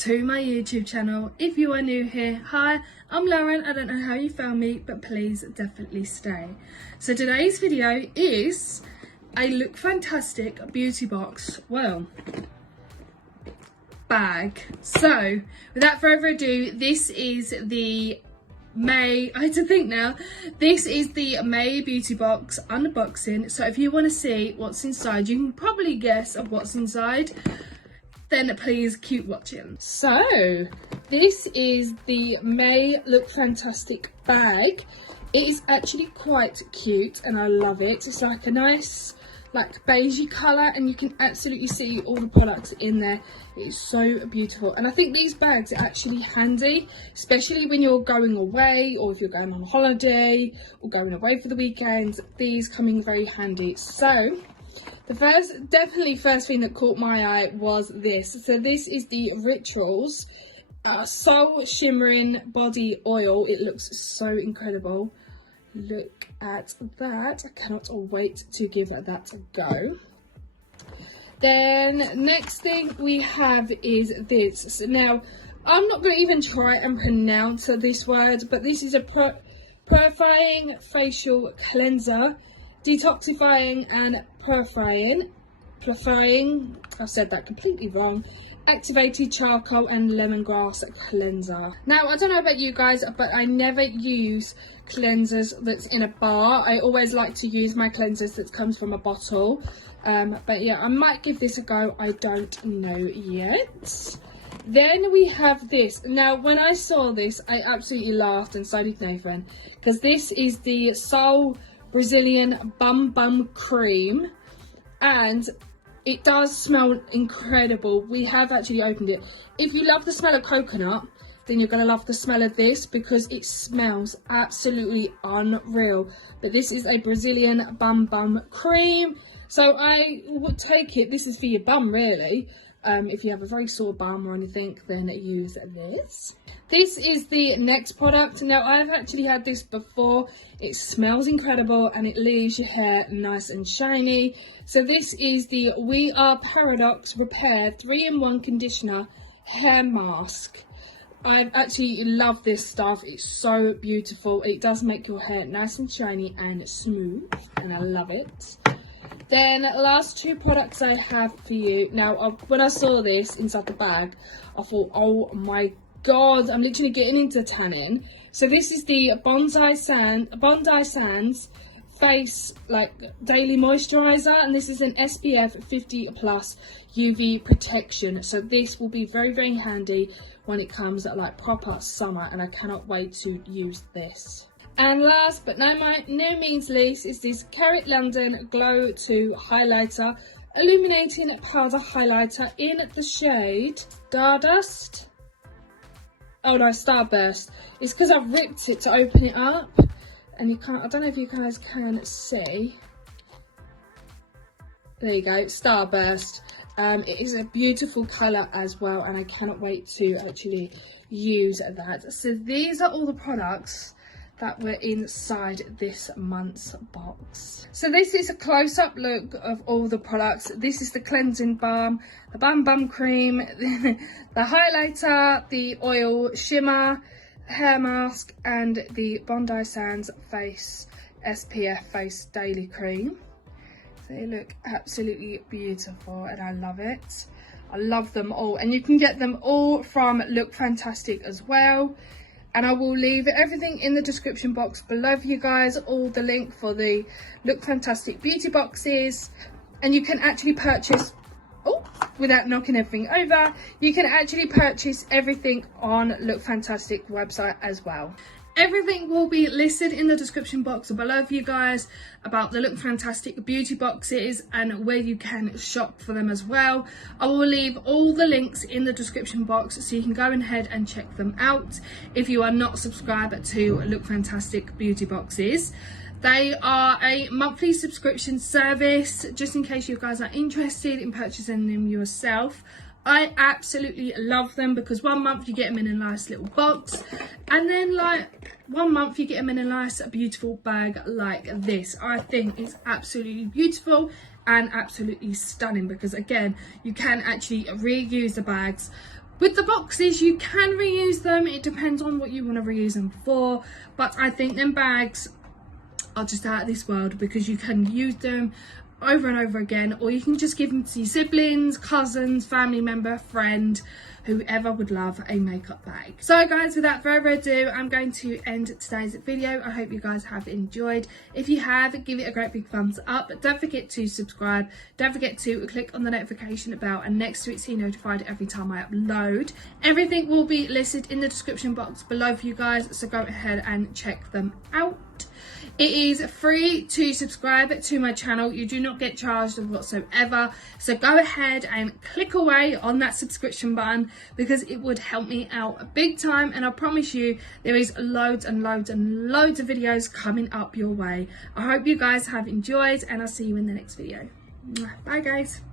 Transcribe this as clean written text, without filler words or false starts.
to my YouTube channel. If you are new here, hi, I'm Lauren. I don't know how you found me, but please definitely stay. So today's video is a Look Fantastic beauty box, well, bag. So without further ado, this is the May, I had to think now, this is the May beauty box unboxing. So if you want to see what's inside, you can probably guess of what's inside, then please keep watching. So this is the May Look Fantastic bag. It is actually quite cute and I love it. It's like a nice like beigey colour and you can absolutely see all the products in there. It's so beautiful, and I think these bags are actually handy, especially when you're going away or if you're going on holiday or going away for the weekend. These come in very handy. So the first thing that caught my eye was this. So this is the Rituals Soul Shimmering Body Oil. It looks so incredible. Look at that. I cannot wait to give that a go. Then next thing we have is this. So now I'm not going to even try and pronounce this word, but this is a purifying facial cleanser, detoxifying and purifying, I've said that completely wrong, activated charcoal and lemongrass cleanser. Now I don't know about you guys, but I never use cleansers that's in a bar. I always like to use my cleansers that comes from a bottle. But yeah, I might give this a go. I don't know yet. Then we have this. Now when I saw this, I absolutely laughed, and so did Nathan, because this is the Soul Brazilian Bum Cream, and it does smell incredible. We have actually opened it. If you love the smell of coconut, then you're going to love the smell of this because it smells absolutely unreal. But this is a Brazilian bum cream, so I would take it. This is for your bum really. If you have a very sore bum or anything, then use this. This is the next product. Now I've actually had this before. It smells incredible and it leaves your hair nice and shiny. So this is the We Are Paradox Repair 3-in-1 Conditioner Hair Mask. I actually love this stuff. It's so beautiful. It does make your hair nice and shiny and smooth, and I love it. Then last two products I have for you. Now when I saw this inside the bag, I thought, oh my god, I'm literally getting into tanning. So this is the Bondi Sands Face like Daily Moisturizer, and this is an SPF 50+ UV protection. So this will be very handy when it comes at like proper summer, and I cannot wait to use this. And last but no means least is this Carrot London Glow 2 Highlighter Illuminating Powder Highlighter in the shade Stardust. Oh no, Starburst. It's because I've ripped it to open it up, and you can't, I don't know if you guys can see. There you go, Starburst. It is a beautiful colour as well, and I cannot wait to actually use that. So these are all the products that were inside this month's box. So this is a close-up look of all the products. This is the cleansing balm, the bum cream, the highlighter, the oil shimmer, hair mask, and the Bondi Sands Face SPF Face Daily Cream. So they look absolutely beautiful and I love it. I love them all, and you can get them all from Look Fantastic as well. And I will leave everything in the description box below for you guys, all the link for the Look Fantastic beauty boxes. And you can actually purchase, without knocking everything over, you can actually purchase everything on Look Fantastic website as well. Everything will be listed in the description box below for you guys about the Look Fantastic beauty boxes and where you can shop for them as well. I will leave all the links in the description box so you can go ahead and check them out if you are not subscribed to Look Fantastic beauty boxes. They are a monthly subscription service, just in case you guys are interested in purchasing them yourself. I absolutely love them because 1 month you get them in a nice little box, and then like 1 month you get them in a nice beautiful bag like this. I think it's absolutely beautiful and absolutely stunning because again you can actually reuse the bags With the boxes, you can reuse them. It depends on what you want to reuse them for. But I think them bags are just out of this world, because you can use them over and over again, or you can just give them to your siblings, cousins, family member, friend, whoever would love a makeup bag. So guys, without further ado, I'm going to end today's video. I hope you guys have enjoyed. If you have, give it a great big thumbs up. Don't forget to subscribe. Don't forget to click on the notification bell, and next to it so you're notified every time I upload. Everything will be listed in the description box below for you guys, so go ahead and check them out. It is free to subscribe to my channel. You do not get charged whatsoever. So go ahead and click away on that subscription button, because it would help me out big time. And I promise you, there is loads and loads and loads of videos coming up your way. I hope you guys have enjoyed, and I'll see you in the next video. Bye guys.